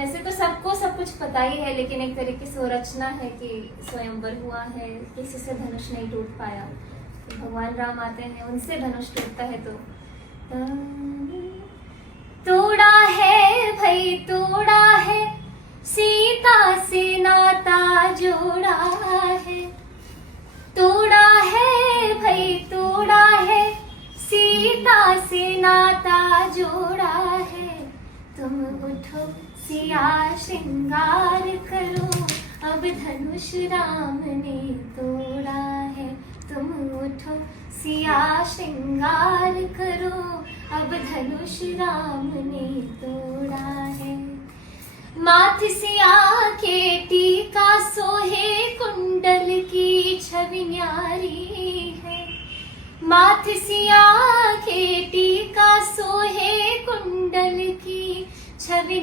वैसे तो सबको सब कुछ पता ही है, लेकिन एक तरीके से वो रचना है कि स्वयंवर हुआ है, किसी से धनुष नहीं टूट पाया, तो भगवान राम आते हैं, उनसे धनुष टूटता है। तो तोड़ा है भाई तोड़ा है, सीता से नाता जोड़ा है। तोड़ा है भाई तोड़ा है, सीता से नाता जोड़ा है। तुम उठो सिया श्रृंगार करो, अब धनुष राम ने तोड़ा है। तुम उठो सिया श्रृंगार करो, अब धनुष राम ने तोड़ा है। माथ सिया के टीका सोहे, कुंडल की छवि न्यारी है। माथ सिया के टीका सोहे, कुंडल की छवि